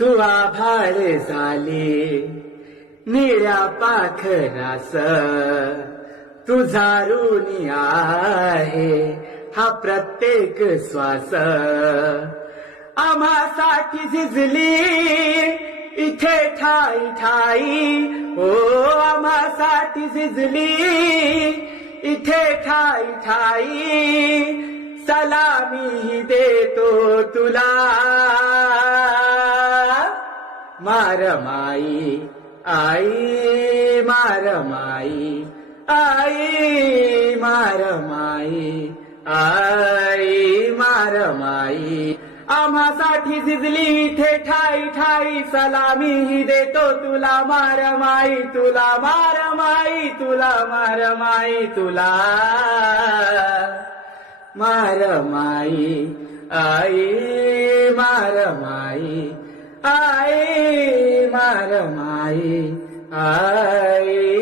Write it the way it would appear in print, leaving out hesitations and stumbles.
तू आभाळ झाली निळ्या पाखरास, तुझा ऋणी आहे हा प्रत्येक श्वास. आम्हासाठी झिजली इथे ठाई ठाई, ओ आम्हासाठी झिजली इथे ठाई ठाई. सलामी देतो तुला मारमाई आई, मारमाई आई, मारमाई आई, मारमाई. आम्हासाठी झिजली इथे ठाई ठाई, सलामी देतो तुला मारमाई, तुला मारमाई, तुला मारमाई, तुला मारमाई आई, मारमाई आई, मारमाई आई.